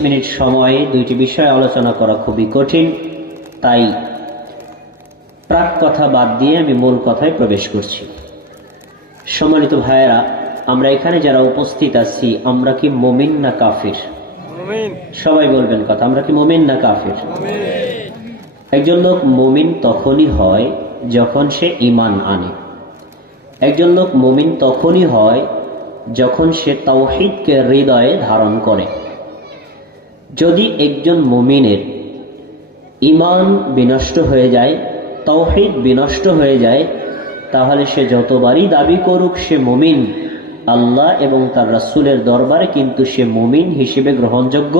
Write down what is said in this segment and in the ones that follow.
Minute সময়ে দুইটি বিষয় আলোচনা করা খুবই কঠিন তাই প্রাক কথা বাদ দিয়ে আমি মূল কথায় প্রবেশ করছি। সম্মানিত ভাইয়েরা আমরা এখানে যারা উপস্থিত আছি আমরা কি মমিন না কাফির? সবাই বলবেন কথা আমরা কি মমিন না কাফির? একজন লোক মমিন তখনই হয় যখন সে ইমান আনে। একজন লোক মমিন তখনই হয় যখন সে তৌহিদকে হৃদয়ে ধারণ করে। যদি একজন মুমিনের ইমান বিনষ্ট হয়ে যায়, তৌহিদ বিনষ্ট হয়ে যায়, তাহলে সে যতবারই দাবি করুক সে মুমিন। আল্লাহ এবং তার রাসুলের দরবারে কিন্তু সে মুমিন হিসেবে গ্রহণযোগ্য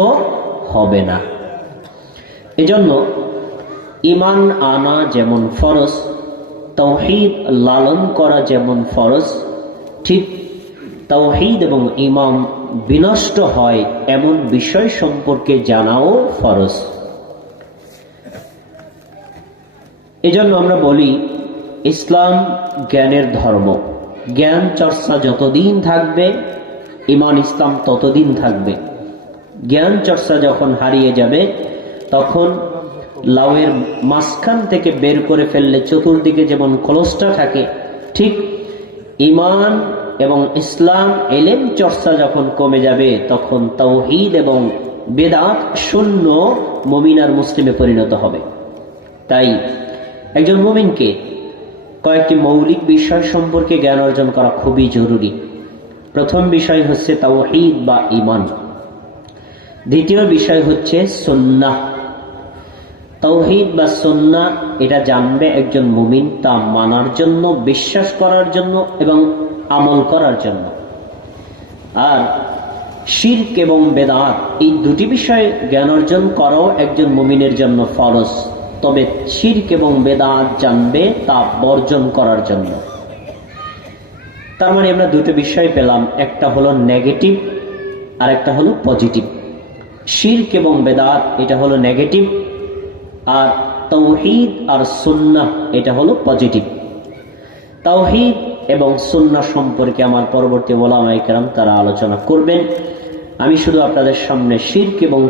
হবে না। এজন্য ইমান আনা যেমন ফরজ, তৌহিদ লালন করা যেমন ফরজ, ঠিক তৌহিদ এবং ইমাম বিনষ্ট হয় এমন বিষয় সম্পর্কে জানাও ফরজ। এজন্য আমরা বলি, ইসলাম জ্ঞানের ধর্ম। জ্ঞান চর্চা যতদিন থাকবে, ইমান ইসলাম ততদিন থাকবে। জ্ঞান চর্চা যখন হারিয়ে যাবে, তখন লাউয়ের মাঝখান থেকে বের করে ফেললে চতুর্দিকে যেমন কলসটা থাকে, ঠিক ইমান এবং ইসলাম এলেম চর্চা যখন কমে যাবে, তখন তৌহিদ এবং বেদাত শূন্য মমিনার মুসলিমে পরিণত হবে। তাই একজন মুমিনকে কয়েকটি মৌলিক বিষয় সম্পর্কে জ্ঞান অর্জন করা খুবই জরুরি। প্রথম বিষয় হচ্ছে তাওহিদ বা ইমান। দ্বিতীয় বিষয় হচ্ছে সন্না তৌহিদ বা সন্না এটা জানবে একজন মুমিন তা মানার জন্য, বিশ্বাস করার জন্য এবং আমল করার জন্য। আর শির্ক এবং বেদাত, এই দুটি বিষয়ে জ্ঞান অর্জন করাও একজন মুমিনের জন্য ফরজ। তবে শির্ক এবং বেদাত জানবে তা বর্জন করার জন্য। তার মানে আমরা দুটো বিষয় পেলাম, একটা হলো নেগেটিভ আর একটা হলো পজিটিভ। শির্ক এবং বেদাত, এটা হলো নেগেটিভ আর তৌহিদ আর সুন্নাহ, এটা হলো পজিটিভ তাওহিদ এবং সুন্নাহ সম্পর্কে আমার পরবর্তী ওলামাই কেরাম তারা আলোচনা করবেন। আমি শুধু আপনাদের সামনে শির্ক এবং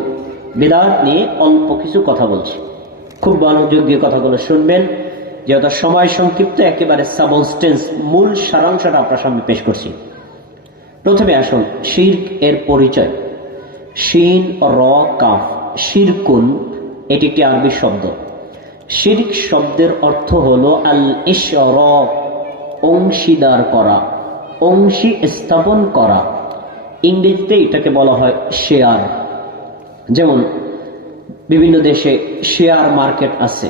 বেদাত নিয়ে অল্প কিছু কথা বলছি। খুব মনোযোগ দিয়ে কথাগুলো শুনবেন, যেহেতু সময় সংক্ষিপ্ত, একেবারে সাবস্টেন্স মূল সারাংশটা আপনার সামনে পেশ করছি। প্রথমে আসুন, শির্ক এর পরিচয়। শিন, র, কাফ। শিরকুন এটি একটি আরবি শব্দ। শিরিক শব্দের অর্থ হলো আল ইশর অংশীদার করা, অংশী স্থাপন করা। ইংরেজিতে এটাকে বলা হয় শেয়ার। যেমন, বিভিন্ন দেশে শেয়ার মার্কেট আছে,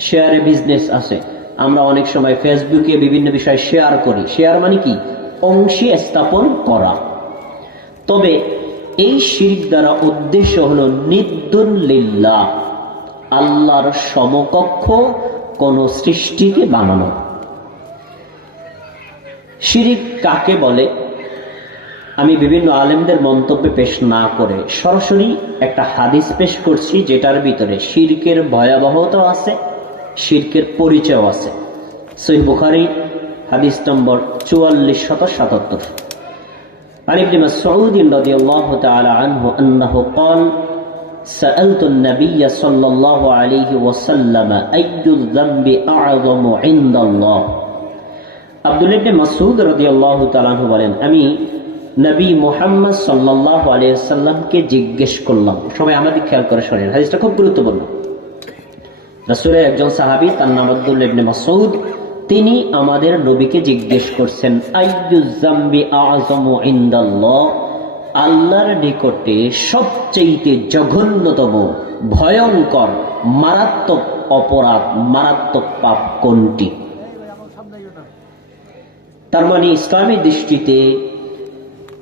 শেয়ারে বিজনেস আছে। আমরা অনেক সময় ফেসবুকে বিভিন্ন বিষয় শেয়ার করি। শেয়ার মানে কি? অংশী স্থাপন করা। তবে এই শিরিক দ্বারা উদ্দেশ্য হলো নিদ্দুল্লিল্লাহ আল্লাহর সমকক্ষ কোন সৃষ্টিকে বানানো। শিরিক কাকে বলে? আমি বিভিন্ন আলেমদের মন্তব্যে পেশ না করে সরাসরি একটা হাদিস পেশ করছি যেটার ভিতরে শিরকের ভয়াবহতা আছে, শিরকের পরিচয় আছে। সই বুখারি, হাদিস নম্বর চুয়াল্লিশ শত সাতাত্তর। আলিবলিমা সৌদিন রদি আল্লাহ তালা আনহু আন্নাহ কল سألت النبي صلى الله عليه وسلم أي الذنب أعظم عند الله আব্দুল ইবনে মাসুদ রাদিয়াল্লাহু তাআলা বলেন আমি নবী মুহাম্মদ সাল্লাল্লাহু আলাইহি সাল্লামকে জিজ্ঞেস করলাম সবাই আমাদের খেয়াল করে শোনেন হাদিসটা খুব গুরুত্বপূর্ণ রাসূলের একজন সাহাবী তার নাম আব্দুল ইবনে মাসউদ তিনি আমাদের নবীকে জিজ্ঞেস করছেন আইয়ুজ জামবি আযমু ইনদাল্লাহ আল্লাহর নিকটে সবচেয়ে জঘন্যতম ভয়ঙ্কর মারাত্মক অপরাধ মারাত্মক পাপ কোনটি? তার মানে ইসলামী দৃষ্টিতে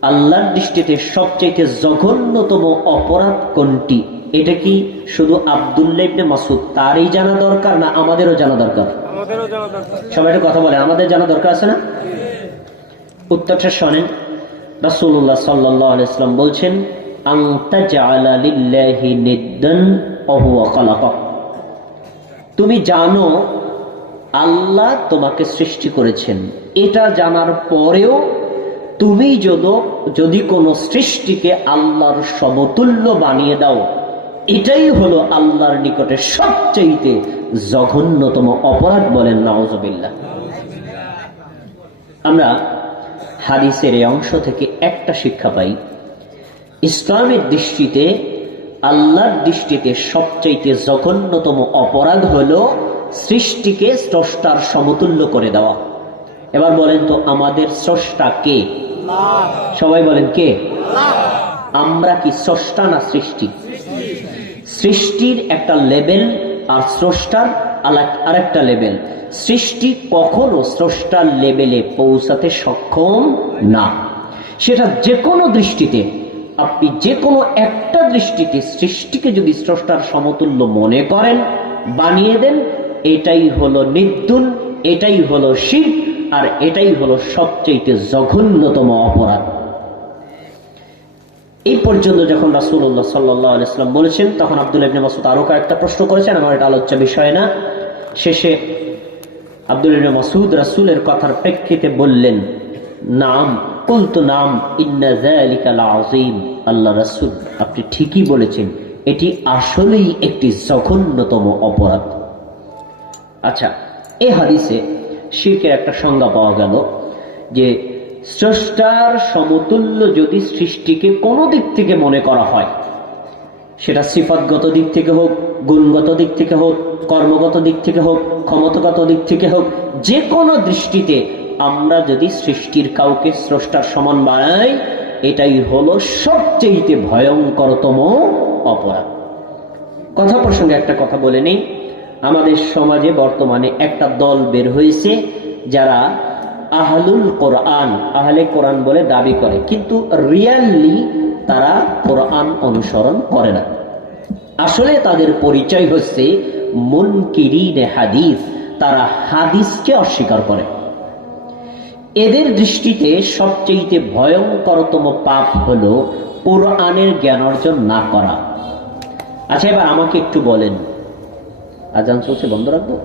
আল্লাহর দৃষ্টিতে সবচেয়ে জঘন্যতম অপরাধ কোনটি? এটা কি শুধু আবদুল্লাহ ইবনে মাসুদ তারই জানা দরকার না আমাদেরও জানা দরকার? সবাই একটা কথা বলে আমাদের জানা দরকার আছে না? উত্তরটা শোনেন। রাসূলুল্লাহ সাল্লাল্লাহু আলাইহি সাল্লাম বলছেন তুমি জানো, আল্লাহ তোমাকে সৃষ্টি করেছেন। এটা জানার পরেও তুমি যদি যদি কোনো সৃষ্টিকে আল্লাহর সমতুল্য বানিয়ে দাও, এটাই হলো আল্লাহর নিকটে সবচেয়ে জঘন্যতম অপরাধ বলেন নওয়াজবিল্লাহ আমরা হাদিসের এই অংশ থেকে একটা শিক্ষা পাই। ইসলামের দৃষ্টিতে আল্লাহর দৃষ্টিতে সবচাইতে জঘন্যতম অপরাধ হলো সৃষ্টিকে স্রষ্টার সমতুল্য করে দেওয়া। এবার বলেন তো আমাদের স্রষ্টা কে? সবাই বলেন কে? আমরা কি স্রষ্টা না সৃষ্টি? সৃষ্টির একটা লেভেল আর স্রষ্টার আরেকটা লেভেল সৃষ্টি কখনো স্রষ্টার লেভেলে পৌঁছাতে সক্ষম না। সেটা যে কোনো দৃষ্টিতে, আপনি যে কোনো একটা দৃষ্টিতে সৃষ্টিকে যদি স্রষ্টার সমতুল্য মনে করেন, বানিয়ে দেন, এটাই হলো নির্দুল এটাই হলো শিব আর এটাই হলো সবচেয়ে জঘন্যতম অপরাধ। এই পর্যন্ত যখন রাসুল্লাহ সাল্লাহ ইসলাম বলেছেন, তখন আব্দুল ইবনে মাসুদ আরও কয়েকটা প্রশ্ন করেছেন, আমার এটা আলোচ্য বিষয় না। শেষে আব্দুল ইবনে মাসুদ রাসূলের কথার প্রেক্ষিতে বললেন, নাম, কুলতু নাম, ইন্না যালিকা লাযীম আল্লাহ রাসূল, আপনি ঠিকই বলেছেন, এটি আসলেই একটি জঘন্যতম অপরাধ। আচ্ছা এ হাদিসে শিরকের একটা সংজ্ঞা পাওয়া গেল যে স্রষ্টার সমতুল্য যদি সৃষ্টিকে কোনো দিক থেকে মনে করা হয়, সেটা সিফাতগত দিক থেকে হোক, গুণগত দিক থেকে হোক, কর্মগত দিক থেকে হোক, ক্ষমতাগত দিক থেকে হোক, যে কোনো দৃষ্টিতে আমরা যদি সৃষ্টির কাউকে স্রষ্টার সমান বানাই, এটাই হলো সবচেয়ে ভয়ঙ্করতম অপরাধ। কথা প্রসঙ্গে একটা কথা বলে নেই। আমাদের সমাজে বর্তমানে একটা দল বের হয়েছে যারা আহলুল কোরআন, আহলে কোরআন বলে দাবি করে। কিন্তু রিয়ালি তারা কোরআন অনুসরণ করে না। আসলে তাদের পরিচয় হচ্ছে হাদিস, তারা হাদিসকে অস্বীকার করে। এদের দৃষ্টিতে সবচেয়ে ভয়ঙ্করতম পাপ হলো কোরআনের জ্ঞান অর্জন না করা। আচ্ছা এবার আমাকে একটু বলেন। আজান চলছে, বন্ধ রাখব?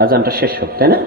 আজানটা শেষ হোক তাই না?